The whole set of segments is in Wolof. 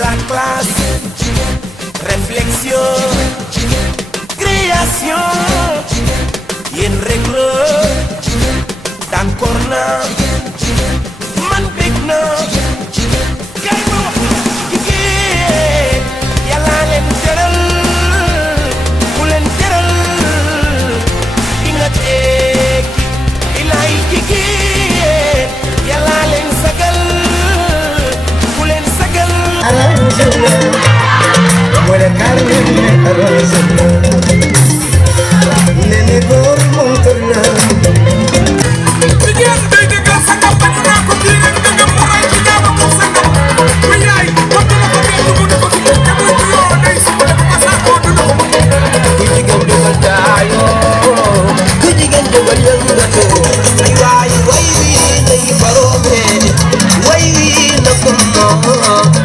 la classe, réflexion, création, yéen rek la d'accord naa man bég naa kay ma wax jigéen yàlla leen teral ku leen teral di nga tekki ilaay jigéen yàlla leen sagal ku leen sagal wala carne arroz nene gor montorna jigéen day dëggal sa ngam bañ naa ko kii rek dëggam mu rey ci jaama ko sa ngam muy yaay wax dina ko dégg mu ne ko si te muy bu yoo day si dafa ko saa koo dina ko ku jigéen jógal taayoo ku jigéen jógal yëngatu ay waay way wi lay baroobe way wi la ko moo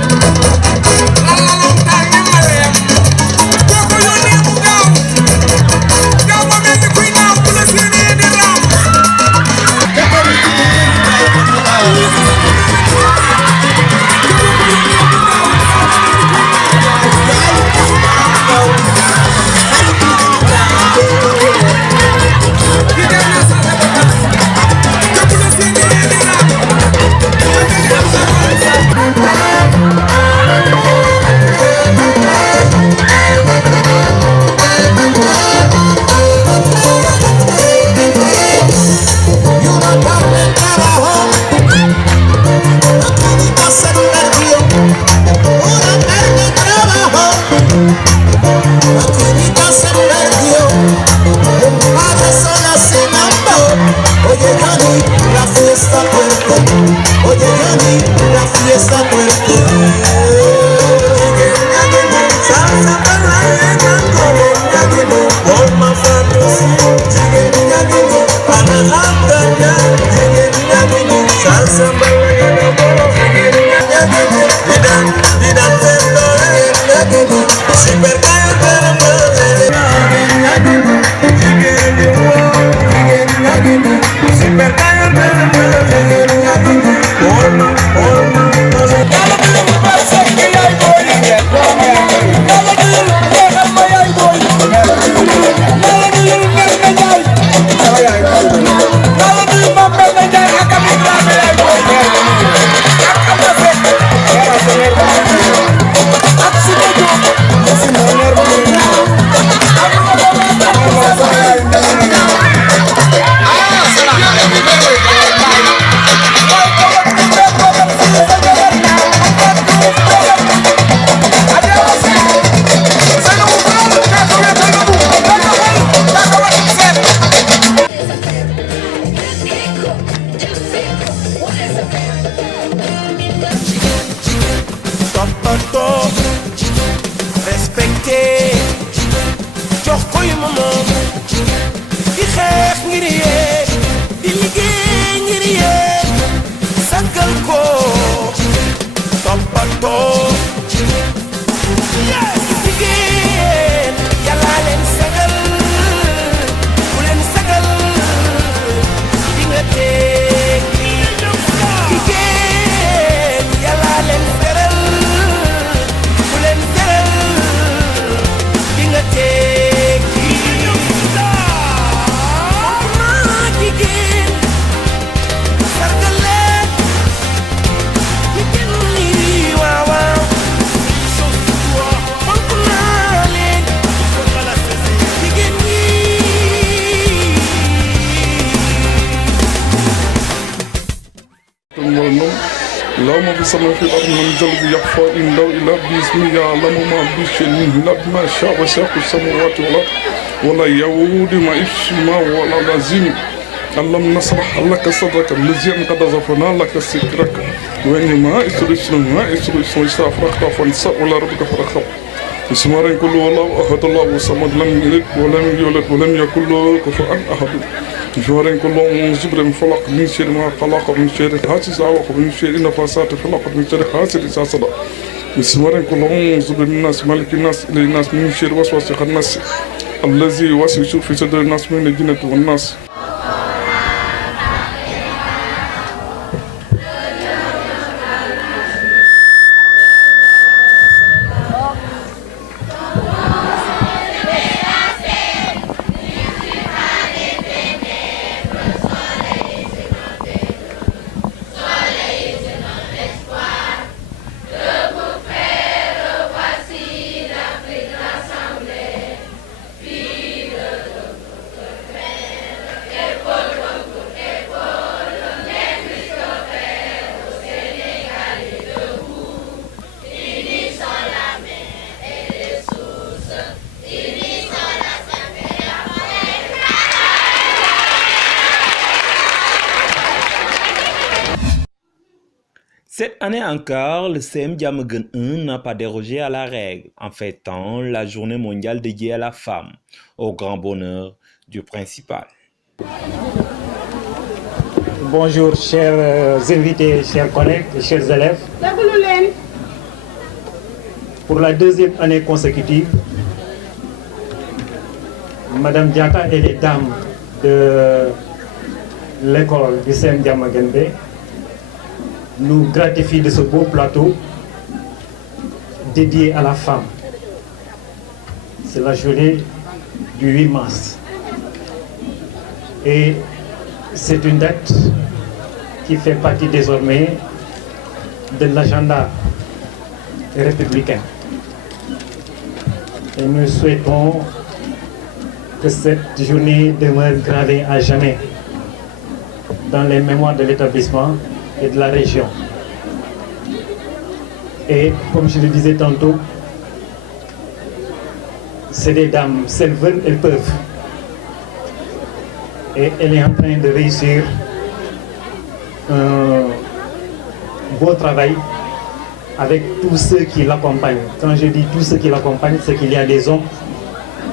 اللهم بسم في الأرض من جلب يخفى إن لو إلى باسم يعلم ما بشيء من ما شاء وساق السماوات والأرض ولا يعود ما اسمه ولا لازم اللهم نصرح لك صدرك الذي قد غفرنا لك سترك وإن ما إسرائيل ما إسرائيل استغفرك فانسى ولا ربك فرخب بسم الله كل والله أحد الله وصمد لم يلد ولم يولد ولم يكن له كفوا أحد جوارين كلهم زبر من فلق من شر ما خلق من شر حاسس عوق من شر نفاسات فلق من شر حاسد إساسد بسم الله كلهم زبر من الناس ملك الناس إلى الناس من شر وسوسة الناس الذي يوسوس في صدر الناس من الجنة والناس Cette année encore, le CM Diamaguène 1 n'a pas dérogé à la règle en fêtant la journée mondiale dédiée à la femme, au grand bonheur du principal. Bonjour chers invités, chers collègues et chers élèves. Pour la deuxième année consécutive, Madame Diatta et les dames de l'école du CM Diamaguène B nous gratifient de ce beau plateau dédié à la femme. C'est la journée du 8 mars. Et c'est une date qui fait partie désormais de l'agenda républicain. Et nous souhaitons que cette journée demeure gravée à jamais dans les mémoires de l'établissement et de la région. Et comme je le disais tantôt, c'est des dames, si elles veulent, elles peuvent. Et elle est en train de réussir un beau travail avec tous ceux qui l'accompagnent. Quand je dis tous ceux qui l'accompagnent, c'est qu'il y a des hommes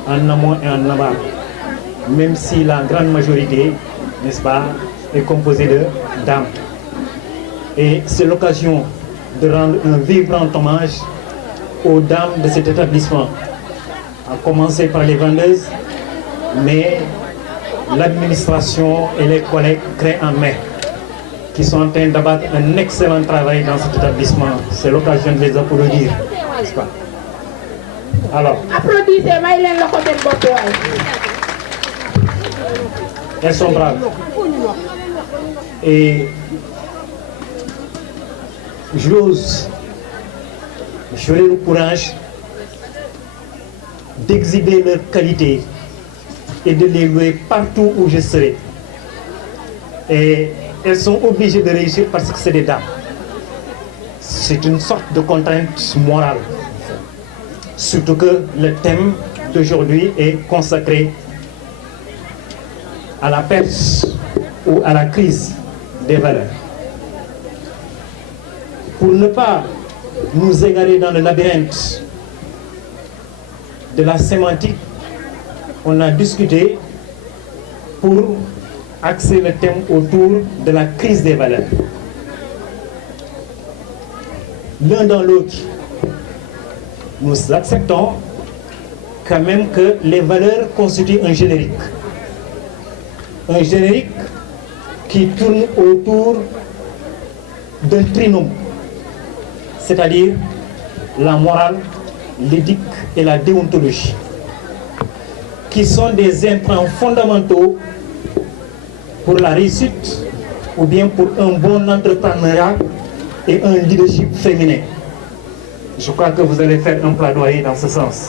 en amont et en aval. Même si la grande majorité, n'est-ce pas, est composée de dames. Et c'est l'occasion de rendre un vibrant hommage aux dames de cet établissement, à commencer par les vendeuses, mais l'administration et les collègues clés en main qui sont en train d'abattre un excellent travail dans cet établissement. C'est l'occasion de les applaudir, n'est-ce pas? Alors, applaudissez, elles sont braves. Et j'aurai le courage d'exhiber leur qualité et de les louer partout où je serai. Et elles sont obligées de réussir parce que c'est des dames. C'est une sorte de contrainte morale. Surtout que le thème d'aujourd'hui est consacré à la perte ou à la crise des valeurs. Pour ne pas nous égarer dans le labyrinthe de la sémantique, on a discuté pour axer le thème autour de la crise des valeurs. L'un dans l'autre, nous acceptons quand même que les valeurs constituent un générique. Un générique qui tourne autour d'un trinôme, c'est-à-dire la morale, l'éthique et la déontologie, qui sont des intrants fondamentaux pour la réussite ou bien pour un bon entrepreneuriat et un leadership féminin. Je crois que vous allez faire un plaidoyer dans ce sens.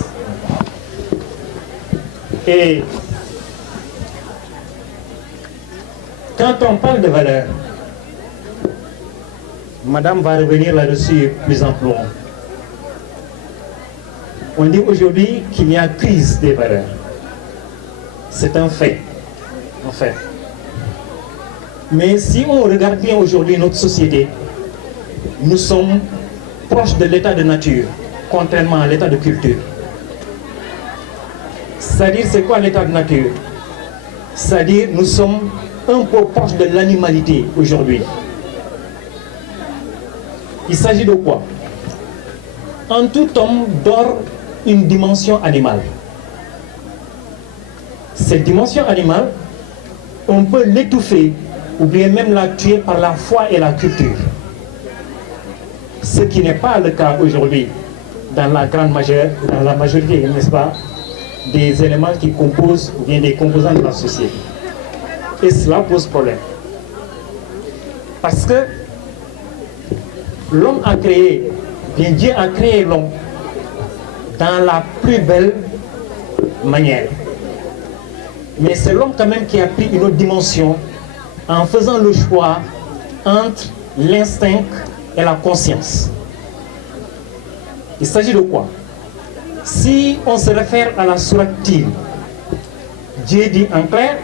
Et quand on parle de valeurs, Madame va revenir là-dessus plus amplement. On dit aujourd'hui qu'il y a crise des valeurs. C'est un fait, en fait. Mais si on regarde bien aujourd'hui notre société, nous sommes proches de l'état de nature, contrairement à l'état de culture. C'est-à-dire, c'est quoi l'état de nature? C'est-à-dire, nous sommes un peu proches de l'animalité aujourd'hui. Il s'agit de quoi? En tout homme dort une dimension animale. Cette dimension animale, on peut l'étouffer ou bien même la tuer par la foi et la culture. Ce qui n'est pas le cas aujourd'hui dans la majorité, n'est-ce pas, des éléments qui composent ou bien des composants de la société. Et cela pose problème. Parce que l'homme a créé, bien Dieu a créé l'homme dans la plus belle manière. Mais c'est l'homme quand même qui a pris une autre dimension en faisant le choix entre l'instinct et la conscience. Il s'agit de quoi? Si on se réfère à la sourate Tin, Dieu dit en clair,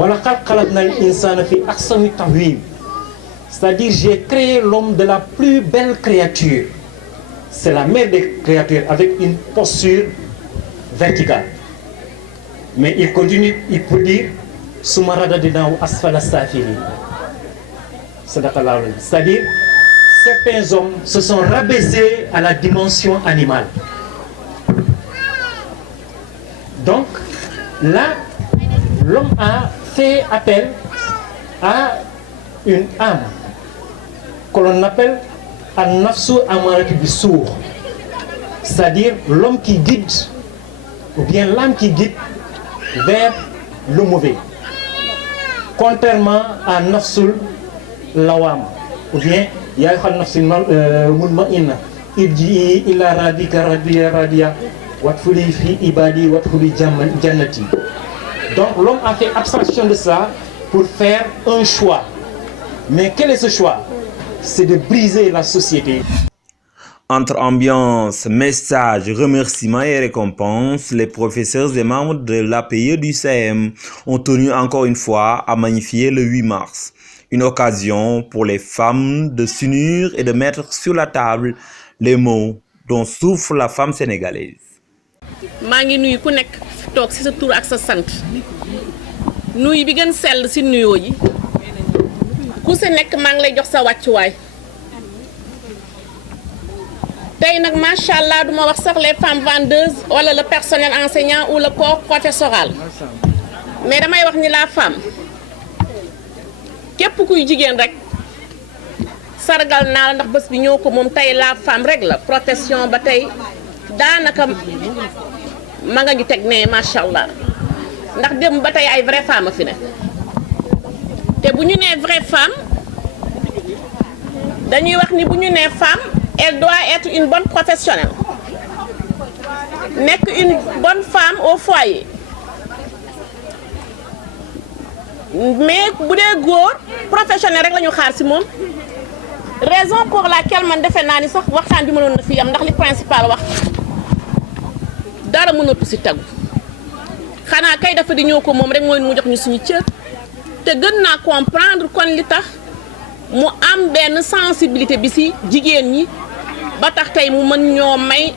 وَلَقَدْ خَلَقْنَا الْإِنسَانَ فِي أَحْسَنِ تَقْوِيمٍ. C'est-à-dire, j'ai créé l'homme de la plus belle créature. C'est la mère des créatures avec une posture verticale. Mais il continue, il peut dire Summa radadnahu asfala safilin. C'est-à-dire, certains hommes se sont rabaissés à la dimension animale. Donc, là, l'homme a fait appel à une âme que l'on appelle An-Nafsu Amaratu Bis-Suu', c'est-à-dire l'homme qui guide, ou bien l'âme qui guide vers le mauvais, contrairement à Nafsul Lawam, ou bien Ya ayyuhan nafsul mutma'inna irji'i ila rabbika radiya wadkhuli fi ibadi wadkhuli jannati. Donc l'homme a fait abstraction de ça pour faire un choix. Mais quel est ce choix? C'est de briser la société. Entre ambiance, messages, remerciements et récompenses, les professeurs et membres de l'APE du CM ont tenu encore une fois à magnifier le 8 mars. Une occasion pour les femmes de s'unir et de mettre sur la table les mots dont souffre la femme sénégalaise. maa ngi nuyu ku nekk toog ci sa tur ak sa sant nuyu bi gën sell ci nuyoo yi ku ci nekk maa ngi lay jox sa wàccuwaay tey nag macha allah duma wax sax les femmes vendeuses wala le personnel enseignant ou le corps professoral mais damay wax ni la femme képp kuy jigéen rek sargal naa la ndax bés bi ñoo ko moom tey la femme rek la profession ba tey daanaka ma nga ñu teg ne macha allah ndax dem ba tey ay vraie femme a fi ne te bu ñu nee vraie femme dañuy wax ni bu ñu nee femme elle doit être une bonne professionnelle nekk une bonne femme au foyer mais bu dee góor professionnel rek la ñu xaar ci moom raison pour laquelle man defe naa ni sax waxtaan bi mënoon na fi am ndax li principal wax dara mënatu ci tegu xanaa kay dafa di ñëw ko moom rek mooy mu jox ñu suñu cër te gën naa comprendre kon li tax mu am benn sensibilité bi ci jigéen ñi ba tax tey mu mën ñoo may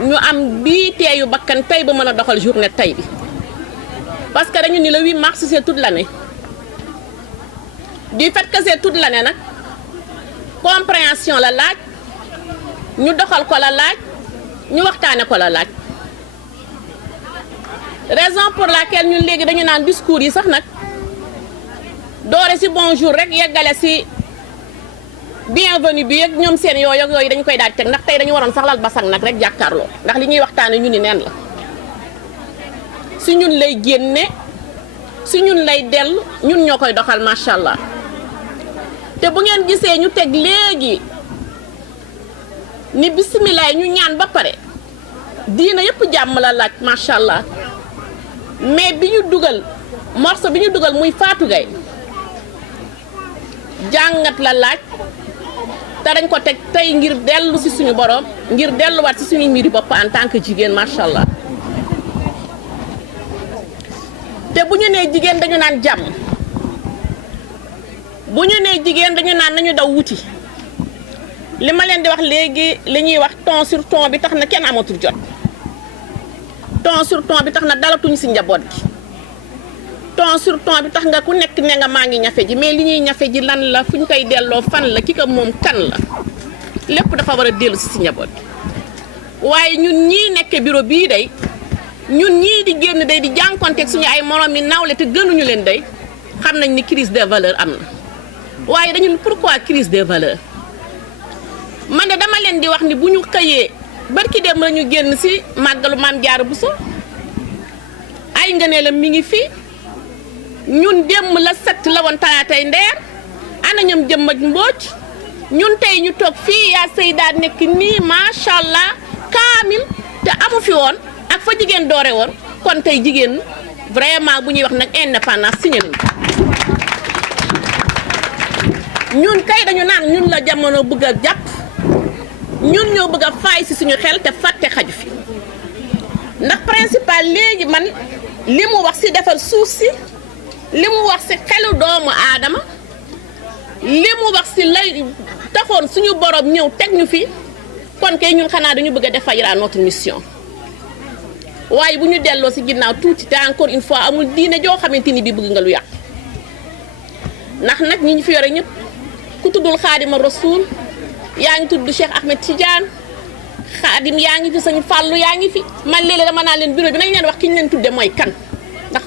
ñu am bii teeyu bakkan tey ba mën a doxal journée tey bi parce que dañu ni le 8 mars c'est toute l'année du fait que c'est toute l'année nag compréhension la laaj ñu doxal ko la laaj ñu waxtaane ko la laaj raison pour laquelle ñun léegi dañu naan discours yi sax nag doore ci bonjour rek yeggale ci bienvenue bi ak ñoom seen yooyu ak yooyu dañu koy daal teg ndax tey dañu waroon sax lal basang nag rek jàkkaarloo ndax li ñuy waxtaane ñu ni neen la si ñun lay génne si ñun lay dellu ñun ñoo koy doxal macha allah te bu ngeen gisee ñu teg léegi ni bisimilah ñu ñaan ba pare diina yëpp jàmm la laaj macha allah mais bi ñu dugal morceau bi ñu dugal muy Fatou Gueye jàngat la laaj te dañ ko teg tey ngir dellu ci suñu borom ngir delluwaat ci suñu mbiri bopp en tant que jigéen macha allah te bu ñu nee jigéen dañu naan jàmm bu ñu nee jigéen dañu naan nañu daw wuti li ma leen di wax léegi li ñuy wax ton sur ton bi tax na kenn amatul jot ton sur ton bi tax na dalatuñ ci njaboot gi ton sur ton bi tax nga ku nekk ne nga maa ngi ñafe ji mais li ñuy ñafe ji lan la fu ñu koy delloo fan la ki ko moom kan la lépp dafa war a dellu ci njaboot gi waaye ñun ñii nekk bureau bii day ñun ñii di génn day di jànkonteeg suñu ay morom mi nawle te gënuñu leen day xam nañ ni crise des valeurs am na waaye dañu pourquoi crise des valeurs man de dama leen di wax ni bu ñu xëyee barki dem la ñu génn ci màggalu Maam Jaara Buso ay ngëneelam mi ngi fi ñun démb la set la woon talaatay ndeer ana ñoom jëmmaj mbooj ñun tey ñu toog fii yaa Seyda nekk nii macha allah kaamil te amu fi woon ak fa jigéen doore woon kon tey jigéen vraiment bu ñuy wax nag indépendance signé nañu ñun kay dañu naan ñun la jamono bëgg a jàpp ñun ñoo bëgg a faay ci suñu xel te fàtte xaju fi ndax principal léegi man li mu wax ci defar suuf si li mu wax ci xelu doomu aadama li mu wax ci lay taxoon suñu borom ñëw teg ñu fi kon kay ñun xanaa dañu bëgg a def faillir à notre mission waaye bu ñu delloo ci ginnaaw tuuti te encore une fois amul diine joo xamante ni bi bëgg nga lu yàq ndax nag ñi ñu fi yore ñëpp ku tuddul Xaadima Rasuul yaa ngi tudd Cheikh Ahmed Tidiane Xaadim yaa ngi fi Sëñ Fàllu yaa ngi fi man léeg-léeg dama naa leen bureau bi nañ leen wax ki ñu leen tudde mooy kan ndax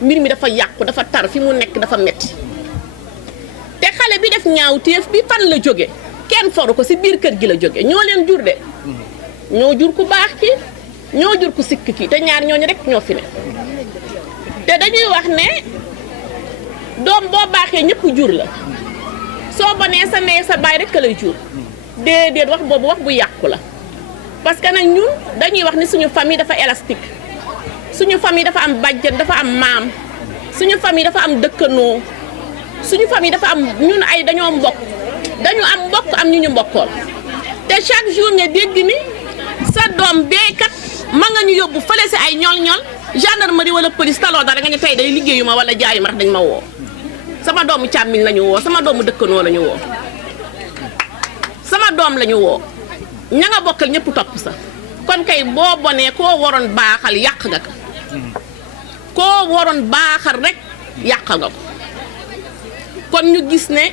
mbir mi dafa yàqu dafa tar fi mu nekk dafa metti te xale bi def ñaawteef bi fan la jóge kenn foru ko ci biir kër gi la jóge ñoo leen jur de ñoo jur ku baax ki ñoo jur ku sikk ki te ñaar ñooñu rek ñoo fi ne te dañuy wax ne doom boo baaxee ñëpp jur la soo bonee sa ndey sa baay rek lay jur déedéet wax boobu wax bu yàqu la parce que nag ñun dañuy wax ni suñu famille dafa élastique suñu famille dafa am bàjjen dafa am maam suñu famille dafa am dëkkanoo suñu famille dafa am ñun ay dañoo mbokk dañu am mbokk am ñu ñu mbokkoon te chaque jour nga dégg ni sa doom béykat ma nga ñu yóbbu fële si ay ñol-ñol gendarmerie wala police taloo dara nga ñu tey day liggéeyu ma wala jaayu ma ndax dañ ma woo sama doomu càmmiñ la ñu woo sama doomu dëkkanoo la ñu woo sama doom la ñu woo ña nga bokkal ñëpp topp sa kon kay boo bonee koo waroon baaxal yàq nga ko koo waroon baaxal rek yàq nga ko kon ñu gis ne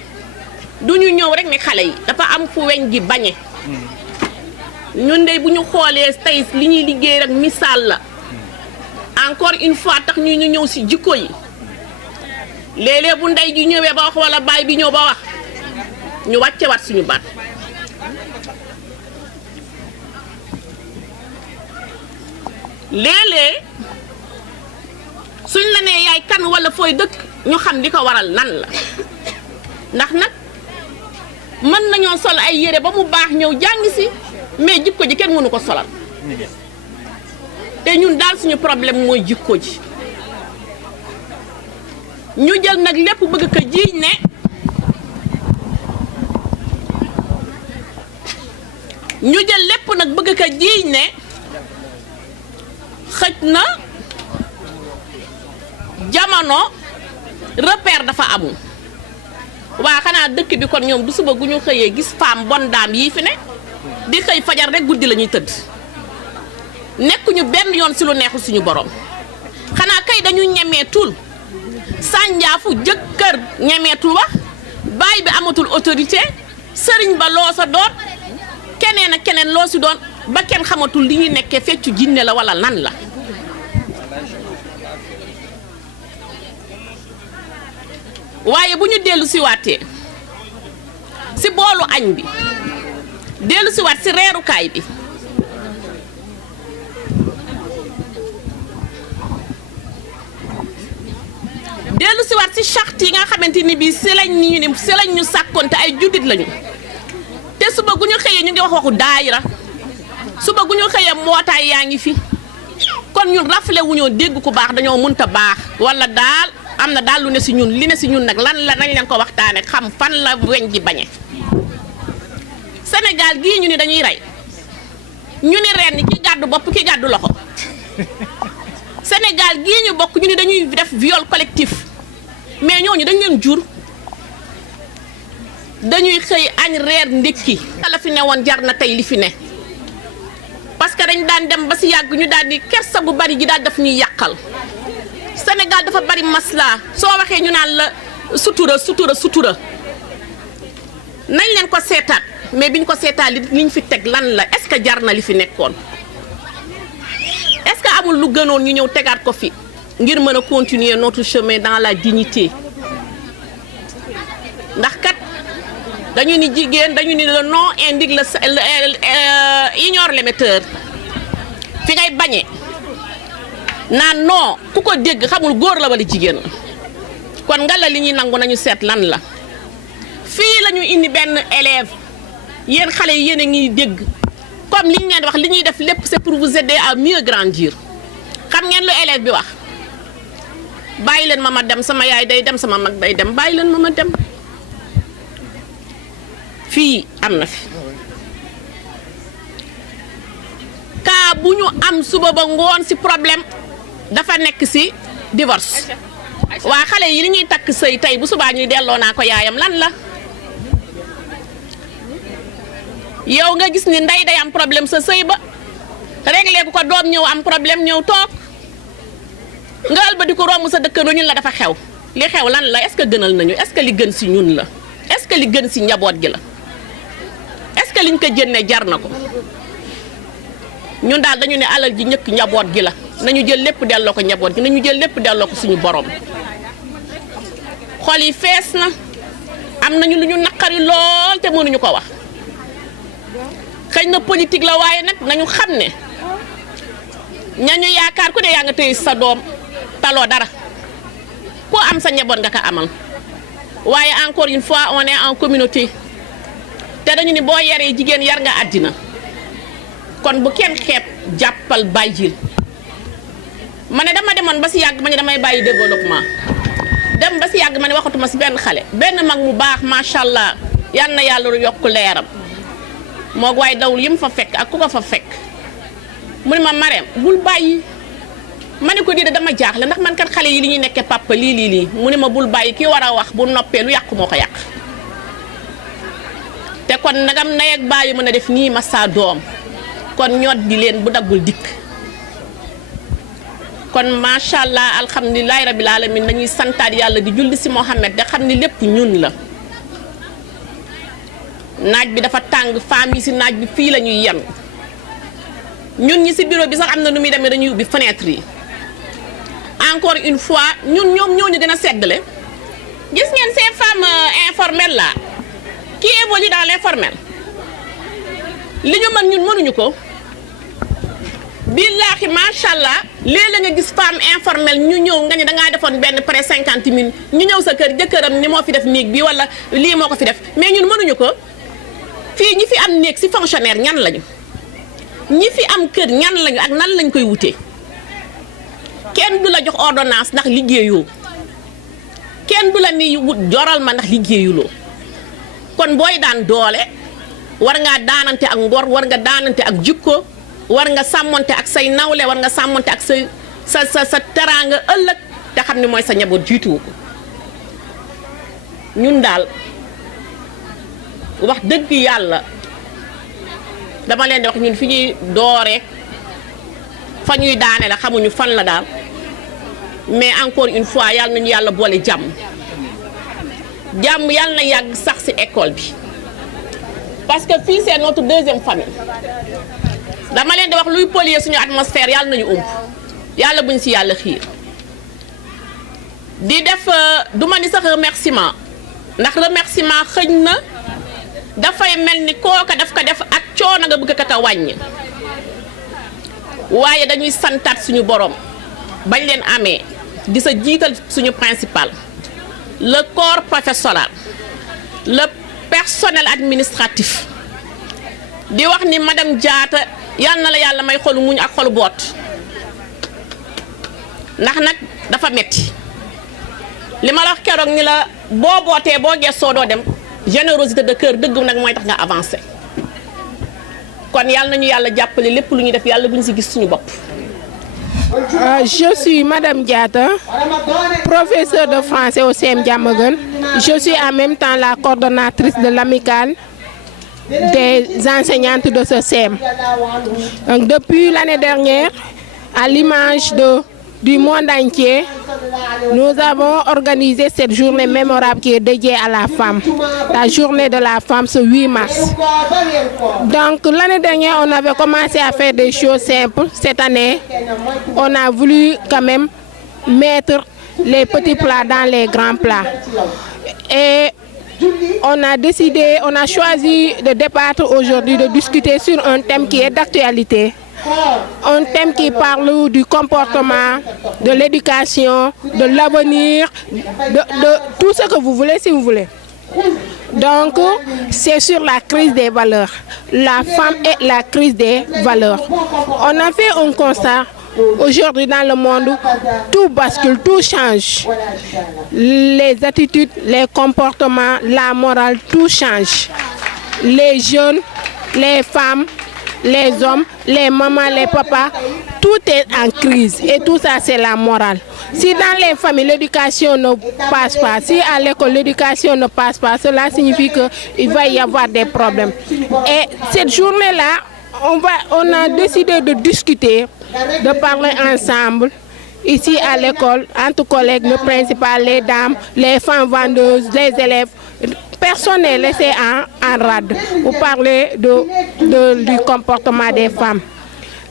du ñu ñëw rek ne xale yi dafa am fu weñ gi bañe ñun de bu ñu xoolee tey li ñuy liggéey rek misaal la encore une fois tax ñu ñëw ci jikko yi léeg-léeg bu ndey ji ñëwee ba wax walla baay bi ñëw ba wax ñu wàcce wat suñu baat léeg-léeg suñ la nee yaay kan walla fooy dëkk ñu xam di ko waral nan la ndax nag mën nañoo sol ay yére ba mu baax ñëw jàngi si mais jikko ji kenn mënu ko solal te ñun daal suñu problème mooy jikko ji ñu jël nag lépp bëgg ko jiiñ ne ñu jël lépp nag bëgg ko jiiñ ne xëj na jamono repère dafa amul waa xanaa dëkk bi kon ñoom du suba gu ñu xëyee gis femme bonne dame yii fi ne di xëy fajar rek guddi la ñuy tëdd nekkuñu benn yoon ci lu neexul suñu borom xanaa kay dañu ñemeetul sànjaafu jëkkër ñemeetul wax baay bi amatul autorité sëriñ ba loo sa doon keneen ak keneen loo si doon ba kenn xamatul li ñuy nekkee feccu jinne la walla nan la waaye bu ñu dellu si waatee si boolu añ bi dellu si waat si reerukaay bi dellu si waat si charte yi nga xamante ni bii si lañ ni ñu ne si lañ ñu sàkkoonte ay juddit lañu te suba gu ñu xëyee ñu ngi wax waxu daayira suba gu ñu xëyee mbootaay yaa ngi fi kon ñun rafle wu ñoo dégg ku baax dañoo mënta baax walla daal am na daal lu ne si ñun li ne si ñun nag lan la nañ leen ko waxtaane xam fan la weñ ji bañe Sénégal gii ñu ni dañuy rey ñu ni ren ki gàddu bopp ki gàddu loxo Sénégal gii ñu bokk ñu ni dañuy def viol collectif mais ñooñu dañ leen jur dañuy xëy añ reer ndékki la fi ne woon jar na tey li fi ne parce que dañ daan dem ba si yàgg ñu daal di kersa bu bari ji daal daf ñuy yàqal Sénégal dafa bari masla soo waxee ñu naan la sutura sutura sutura nañ leen ko seetaat mais biñ ko seetaat liñ fi teg lan la est-ce que jar na li fi nekkoon est-ce que amul lu gënoon ñu ñëw tegaat ko fi ngir mën a continuer notre chemin dans la dignité ndax kat dañu ni jigéen dañu ni le nom indique ignore l'émetteur fi ngay bañee naan non ku ko dégg xamul góor la walla jigéen la kon nga la li ñuy nangu nañu seet lan la fii la ñu indi benn élève yéen xale yi yéen a ngi dégg comme li ñu leen wax li ñuy def lépp c'est pour vous aider à mieux grandir xam ngeen lu élève bi wax bàyyi leen ma dem sama yaay day dem sama mag day dem bàyyi leen ma dem fii am na fi kaa bu ñu am suba ba ngoon ci problème dafa nekk ci divorce waa xale yi li ñuy takk sëy tey bu subaa ñuy delloo naa ko yaayam lan la yow nga gis ni ndey day am problème sa sëy ba réglé ko doom ñëw am problème ñëw toog nga ëlba di ko romb sa dëkkandoo ñun la dafa xew li xew lan la est-ce que gënal nañu est-ce que li gën si ñun la est-ce que li gën si njaboot gi la est-ce que liñ ko jëndee jar na ko ñun daal dañu ne alal ji ñëkk njaboot gi la nañu jël lépp delloo ko njaboot gi nañu jël lépp delloo ko suñu borom xol yi fees na am nañu lu ñu naqari lool te mënuñu ko wax xëy na politique la waaye nag nañu xam ne ñañu yaakaar ku ne yaa nga tëye sa doom taloo dara ku am sa njaboot nga ko amal waaye encore une fois on est en communauté te dañu ni boo yaree jigéen yar nga àddina kon bu kenn xeeb jàppal bàyyil ma ne dama demoon ba si yàgg ma ne damay bàyyi développement dem ba si yàgg ma ne waxatuma si benn xale benn mag mu baax macha allah yal na yàlla yokk leeram moog waaye dawul yi mu fa fekk ak ku ko fa fekk mu ne ma Marème bul bàyyi ma ne ko di dama jaaxle ndax man kat xale yi li ñuy nekkee papa lii mu ne ma bul bàyyi ki war a wax bu noppee lu yàqu moo ko yàq te kon nagam nay ak bàyyi mën a def nii ma saa doom kon ñoot di leen bu daggul dikk kon macha allah alhamdulilahi rabil alamin dañuy santaat yàlla di julli si Mohamed da xam ni lépp ñun la naaj bi dafa tàng femme yi si naaj bi fii la ñuy yem ñun ñi si bureau bi sax am na nu muy demee dañuy ubbi fenêtre yi encore une fois ñun ñoom ñoo ñu gën a seddale gis ngeen ces femmes informelles là qui évoluent dans l'informel li ñu mën ñun mënuñu ko billaahi macha allah léeg-léeg nga gis femme informelle ñu ñëw nga ne dangaa defoon benn près 50 000 ñu ñëw sa kër jëkkëram ni moo fi def néeg bi wala lii moo ko fi def mais ñun mënuñu ko fii ñi fi am néeg si fonctionnaire ñan lañu ñi fi am kër ñan lañu ak nan lañ koy wutee kenn du la jox ordonnance ndax liggéeyoo kenn du la ni wut joral ma ndax liggéeyuloo kon booy daan doole war ngaa daanante ak ngor war nga daanante ak jikko war nga sàmmonte ak say nawle war nga sàmmonte ak sa teraanga ëllëg te xam ne mooy sa njaboot jiituwu ko ñun daal wax dëgg yàlla dama leen di wax ñun fi ñuy dooree fa ñuy daane la xamuñu fan la daal mais encore une fois yàlla nañu yàlla boole jàmm jàmm yàlla na yàgg sax ci école bi parce que fii c'est notre deuxième famille dama leen di wax luy polluer suñu atmosphère yàlla nañu ëmb yàlla buñ ci yàlla xiir di def du ma ni sax remerciement ndax remerciement xëñ na dafay mel ni kooka daf ko def ak coono nga bëgg ko wàññi waaye dañuy santaat suñu borom bañ leen amee di sa jiital suñu principal le corps professoral le personnel administratif di wax ni madame Diatta yal na la yàlla may xolu muñ ak xolu boot ndax nag dafa metti li ma la wax keroog ni la boo bootee boo gëstoo doo dem générosité de cœur dëgg nag mooy tax nga avancé kon yàlla nañu yàlla jàppale lépp lu ñuy def yàlla bu ñu si gis suñu bopp. Je suis Madame Diatta, professeure de français au CM Diamaguène. Je suis en même temps la coordonnatrice de l'amicale des enseignantes de ce CM. Donc, depuis l'année dernière, à l'image du monde entier, nous avons organisé cette journée mémorable qui est dédiée à la femme, la journée de la femme ce 8 mars. Donc l'année dernière, on avait commencé à faire des choses simples. Cette année, on a voulu quand même mettre les petits plats dans les grands plats. Et on a choisi de débattre aujourd'hui, de discuter sur un thème qui est d'actualité. Un thème qui parle du comportement, de l'éducation, de l'avenir, de tout ce que vous voulez si vous voulez. Donc, c'est sur la crise des valeurs. La femme et la crise des valeurs. On a fait un constat. Aujourd'hui dans le monde, tout bascule, tout change. Les attitudes, les comportements, la morale, tout change. Les jeunes, les femmes, les hommes, les mamans, les papas, tout est en crise et tout ça c'est la morale. Si dans les familles l'éducation ne passe pas, si à l'école l'éducation ne passe pas, cela signifie qu'il va y avoir des problèmes. Et cette journée-là, on a décidé de discuter, de parler ensemble. Ici à l'école, entre collègues, le principal, les dames, les femmes vendeuses, les élèves, personne n'est laissé en rade pour parler du comportement des femmes.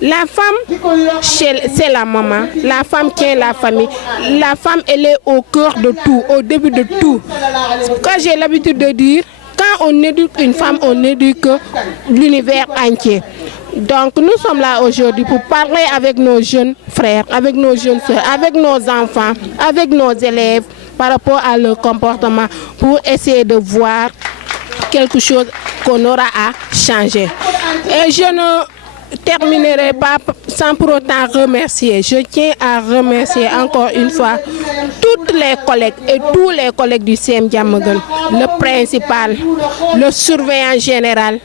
La femme, c'est la maman. La femme tient la famille. La femme, elle est au cœur de tout, au début de tout. Quand j'ai l'habitude de dire, quand on éduque une femme, on éduque l'univers entier. Donc nous sommes là aujourd'hui pour parler avec nos jeunes frères, avec nos jeunes sœurs, avec nos enfants, avec nos élèves par rapport à leur comportement pour essayer de voir quelque chose qu'on aura à changer. Et je ne terminerai pas sans pour autant remercier. Je tiens à remercier encore une fois toutes les collègues et tous les collègues du CM Diamaguène, le principal, le surveillant général,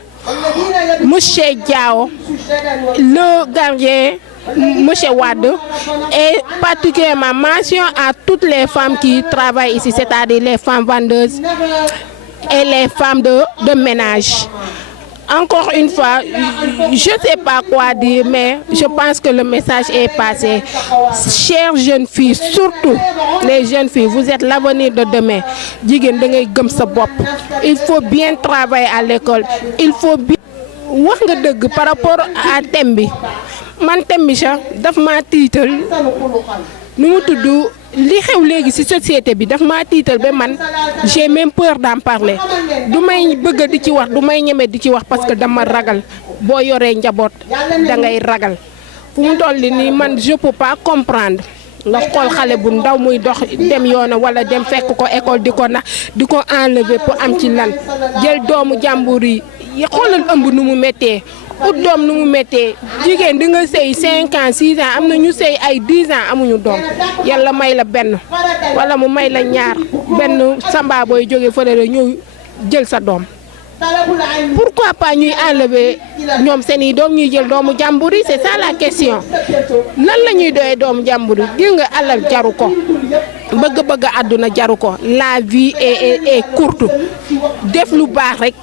Monsieur Diao, le gardien, Monsieur Wade, et particulièrement mention à toutes les femmes qui travaillent ici, c'est-à-dire les femmes vendeuses et les femmes de ménage. Encore une fois, je ne sais pas quoi dire, mais je pense que le message est passé. Chères jeunes filles, surtout les jeunes filles, vous êtes l'avenir de demain. Il faut bien travailler à l'école. Il faut bien... wax nga dëgg par rapport à thème bi man thème bi sax daf maa tiital nu mu tudd li xew léegi ci société bi daf maa tiital ba man j'ai même peur d'en parler du may bëgg di ci wax du may ñeme di ci wax parce que dama ragal boo yoree njaboot da ngay ragal fu mu toll nii man je peux pas comprendre nga xool xale bu ndaw muy dox dem yoona wala dem fekk ko école di ko enlever pour am ci lan jël doomu jàmbur yi xoolal ëmb nu mu méttee ut doom nu mu méttee jigéen di nga sëy 5 ans 6 ans am na ñu sëy ay 10 ans amuñu doom yàlla may la benn wala mu may la ñaar benn samba booy jóge fële la ñëw jël sa doom. Pourquoi pas ñuy enlever ñoom seeni doom ñuy jël doomu jàmbur yi c'est ça la question lan la ñuy doyee doomu jàmbur yi gis nga alal jaru ko bëgg àdduna jaru ko la vie est courte def lu baax rek.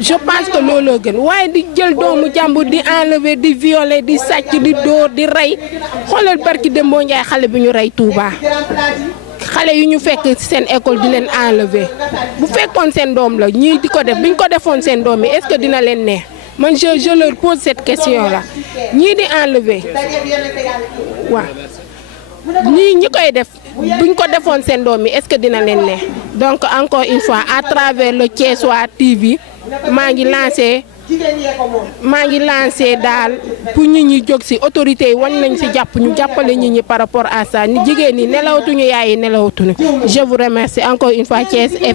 Je pense que looloo gën waaye di jël doomu jàmbur di enlever di violer di sàcc di dóor di rey xoolal barki Dembo Njaay xale bi ñu rey Touba xale yu ñu fekk seen école di leen enlever bu fekkoon seen doom la ñii di ko def bi ñu ko defoon seen doom yi est-ce que dina leen neex man je leur pose cette question là ñii di enlever waaw ñi koy def buñ ko defoon seen doom yi est-ce que dina leen neex donc encore une fois à travers le Thiessois TV maa ngi lancé daal pour nit ñi jóg ci autorités yi wañ nañ ci jàpp ñu jàppale nit ñi par rapport à ça ni jigéen ñi nelawatuñu yaay yi nelawatuñu je vous remercie encore une fois Thiès